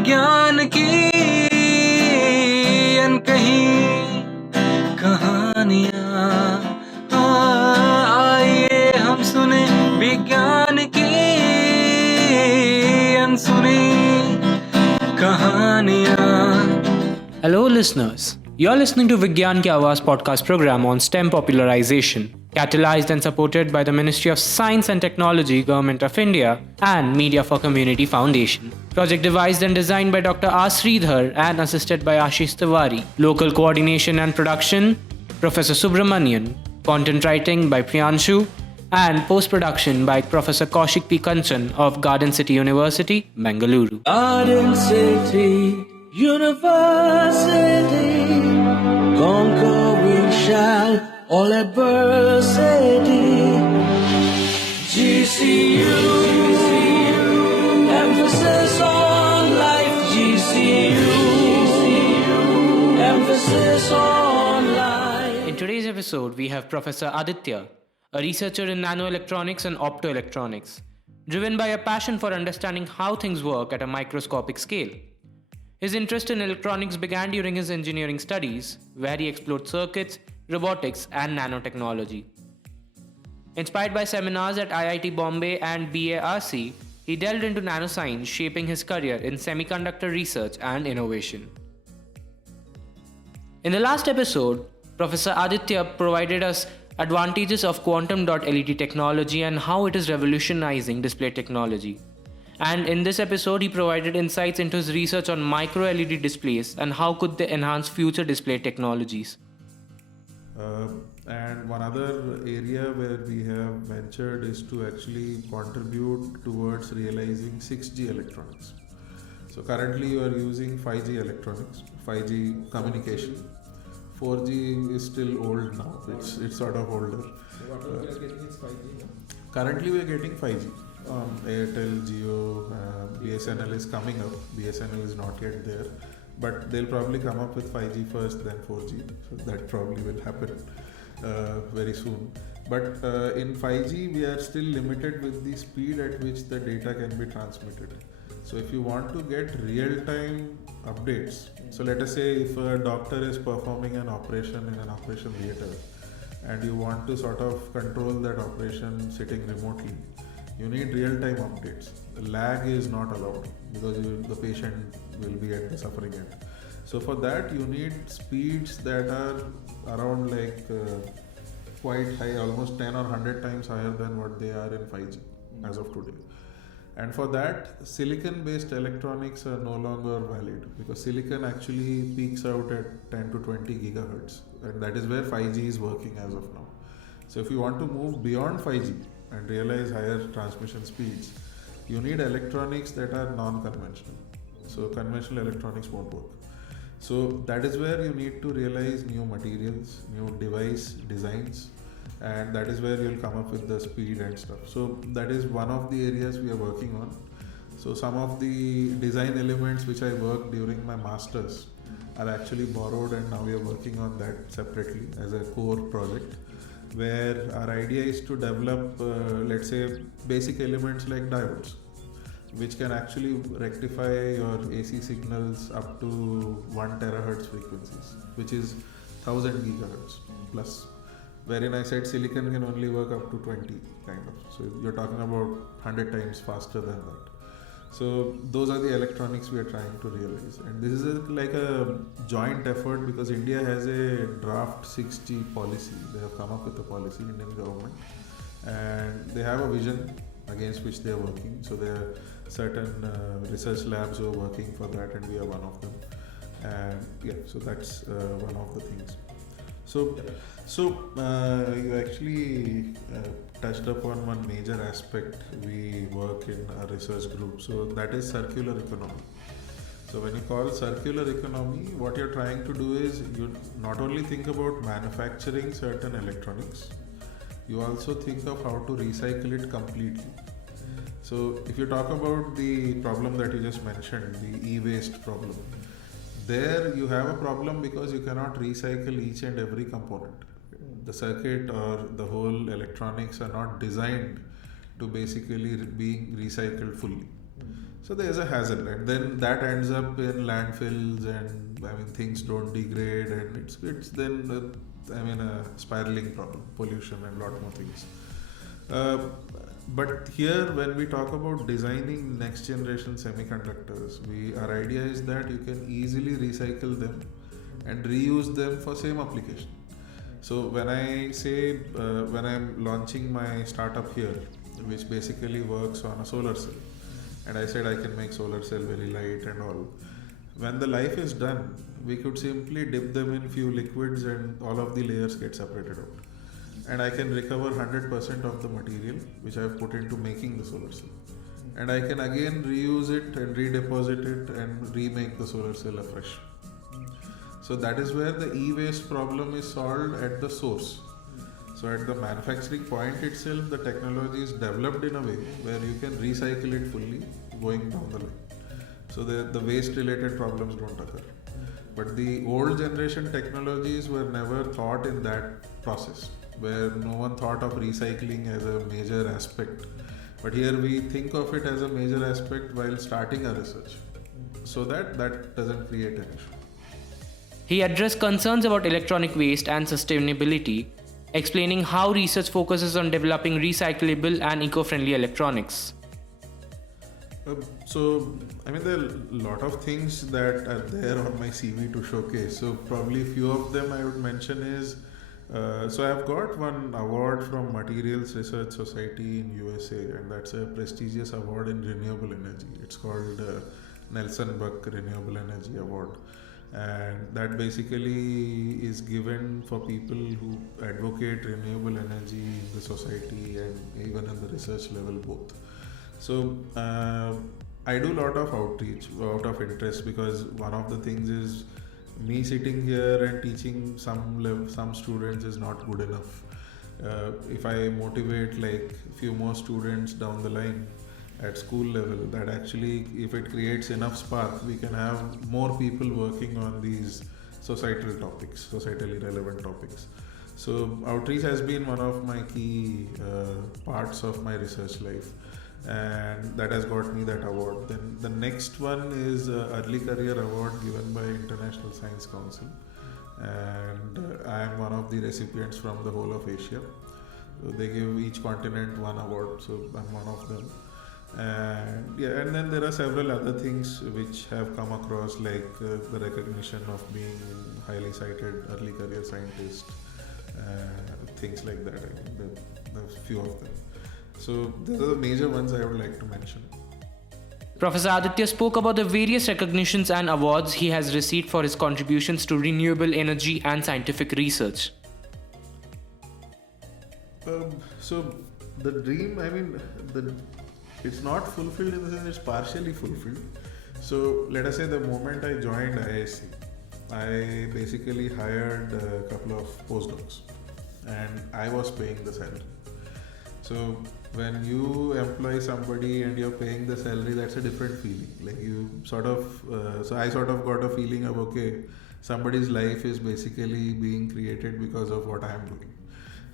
विज्ञान की अनकही कहानियाँ। आइए हम सुने विज्ञान की अनसुनी कहानियाँ। Hello listeners, you're listening to Vigyan Ki Awaaz podcast program on STEM popularization, catalyzed and supported by the Ministry of Science and Technology, Government of India and Media for Community Foundation. Project devised and designed by Dr. R. Sridhar and assisted by Ashish Tiwari. Local coordination and production, Professor Subramanian. Content writing by Priyanshu and post-production by Professor Kaushik P. Kanchan of Garden City University, Bengaluru. Garden City University, conquer we shall all adversity. GCU, emphasis on life. GCU, emphasis on life. In today's episode, we have Professor Aditya, a researcher in nanoelectronics and optoelectronics, driven by a passion for understanding how things work at a microscopic scale. His interest in electronics began during his engineering studies, where he explored circuits, robotics, and nanotechnology. Inspired by seminars at IIT Bombay and BARC, he delved into nanoscience, shaping his career in semiconductor research and innovation. In the last episode, Professor Aditya provided us advantages of quantum dot LED technology and how it is revolutionizing display technology. And in this episode, he provided insights into his research on micro LED displays and how could they enhance future display technologies. And one other area where we have ventured is to actually contribute towards realizing 6G electronics. So currently you are using 5G electronics, 5G communication. 4G is still old now, it's sort of older. So what we are getting is 5G now? Currently we are getting 5G. Airtel, Jio, BSNL is coming up. BSNL is not yet there, but they'll probably come up with 5G first, then 4G. So that probably will happen very soon. But in 5G, we are still limited with the speed at which the data can be transmitted. So if you want to get real-time updates, so let us say if a doctor is performing an operation in an operation theater, and you want to sort of control that operation sitting remotely, you need real-time updates. The lag is not allowed because the patient will be at the suffering end. So for that you need speeds that are around quite high, almost 10 or 100 times higher than what they are in 5G as of today. And for that, silicon-based electronics are no longer valid because silicon actually peaks out at 10 to 20 gigahertz, and that is where 5G is working as of now. So if you want to move beyond 5G and realize higher transmission speeds, you need electronics that are non-conventional. So conventional electronics won't work. So that is where you need to realize new materials, new device designs, and that is where you'll come up with the speed and stuff. So that is one of the areas we are working on. So some of the design elements which I worked during my masters are actually borrowed, and now we are working on that separately as a core project, where our idea is to develop, let's say, basic elements like diodes, which can actually rectify your AC signals up to 1 terahertz frequencies, which is 1000 gigahertz plus. Wherein I said silicon can only work up to 20 kind of. So you're talking about 100 times faster than that. So those are the electronics we are trying to realize, and this is like a joint effort because India has a draft 6G policy. They have come up with a policy, Indian government, and they have a vision against which they are working. So there are certain research labs who are working for that, and we are one of them. And yeah, so that's one of the things. So you actually touched upon one major aspect we work in our research group. So that is circular economy. So when you call circular economy, what you're trying to do is you not only think about manufacturing certain electronics, you also think of how to recycle it completely. So if you talk about the problem that you just mentioned, the e-waste problem, there you have a problem because you cannot recycle each and every component. The circuit or the whole electronics are not designed to basically be recycled fully. So there's a hazard, and then that ends up in landfills, and I mean things don't degrade, and it's then a spiraling problem, pollution, and lot more things. But here, when we talk about designing next generation semiconductors, our idea is that you can easily recycle them and reuse them for same application. So when I say when I'm launching my startup here, which basically works on a solar cell, and I said I can make solar cell very light and all. When the life is done, we could simply dip them in few liquids and all of the layers get separated out. And I can recover 100% of the material which I have put into making the solar cell. And I can again reuse it and redeposit it and remake the solar cell afresh. So that is where the e-waste problem is solved at the source. So at the manufacturing point itself, the technology is developed in a way where you can recycle it fully going down the line. So the waste related problems don't occur. But the old generation technologies were never thought in that process, where no one thought of recycling as a major aspect. But here we think of it as a major aspect while starting our research. So that doesn't create an issue. He addressed concerns about electronic waste and sustainability, explaining how research focuses on developing recyclable and eco-friendly electronics. There are a lot of things that are there on my CV to showcase. So probably a few of them I would mention is, so I've got one award from Materials Research Society in USA, and that's a prestigious award in renewable energy. It's called Nelson Buck Renewable Energy Award. And that basically is given for people who advocate renewable energy in the society and even in the research level both. So I do a lot of outreach out of interest, because one of the things is me sitting here and teaching some students is not good enough. If I motivate like few more students down the line at school level, that actually if it creates enough spark, we can have more people working on these societal topics, societally relevant topics. So outreach has been one of my key parts of my research life, and that has got me that award. Then the next one is Early Career Award given by International Science Council, and I am one of the recipients from the whole of Asia. So they give each continent one award, so I'm one of them. And then there are several other things which have come across, like the recognition of being highly cited early career scientist, things like that. I think there's a few of them. So these are the major ones I would like to mention. Professor Aditya spoke about the various recognitions and awards he has received for his contributions to renewable energy and scientific research. So the dream, it's not fulfilled in the sense it's partially fulfilled. So let us say the moment I joined IISc, I basically hired a couple of postdocs and I was paying the salary. So when you employ somebody and you're paying the salary, that's a different feeling. Like you so I sort of got a feeling of, okay, somebody's life is basically being created because of what I'm doing.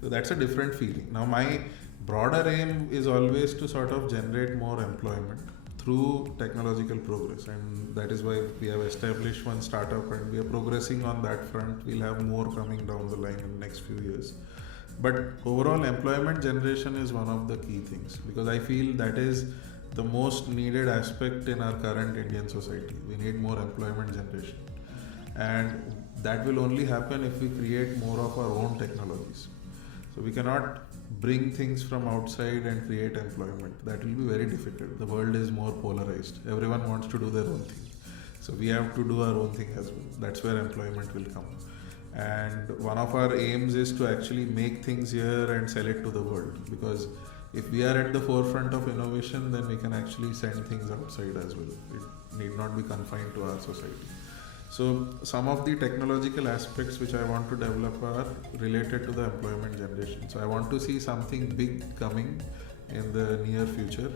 So that's a different feeling. Now my broader aim is always to sort of generate more employment through technological progress, and that is why we have established one startup and we are progressing on that front. We'll have more coming down the line in the next few years. But overall employment generation is one of the key things, because I feel that is the most needed aspect in our current Indian society. We need more employment generation, and that will only happen if we create more of our own technologies. So we cannot bring things from outside and create employment. That will be very difficult. The world is more polarized. Everyone wants to do their own thing. So we have to do our own thing as well. That's where employment will come. And one of our aims is to actually make things here and sell it to the world. Because if we are at the forefront of innovation, then we can actually send things outside as well. It need not be confined to our society. So some of the technological aspects which I want to develop are related to the employment generation. So I want to see something big coming in the near future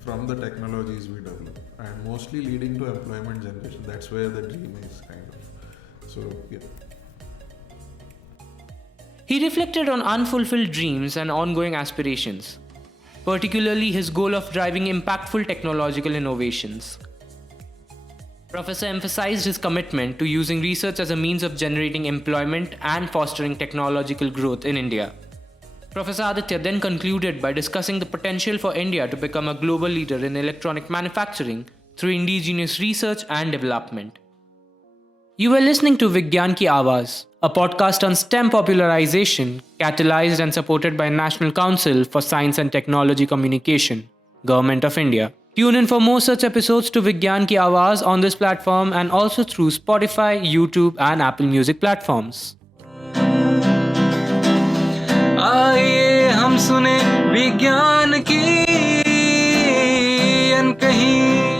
from the technologies we develop, and mostly leading to employment generation. That's where the dream is, kind of. So yeah. He reflected on unfulfilled dreams and ongoing aspirations. particularly his goal of driving impactful technological innovations. Professor emphasized his commitment to using research as a means of generating employment and fostering technological growth in India. Professor Aditya then concluded by discussing the potential for India to become a global leader in electronic manufacturing through indigenous research and development. You were listening to Vigyan Ki Awaaz, a podcast on STEM popularization, catalyzed and supported by National Council for Science and Technology Communication, Government of India. Tune in for more such episodes to Vigyan Ki Awaaz on this platform and also through Spotify, YouTube and Apple Music platforms. आइए हम सुने विज्ञान की अनकही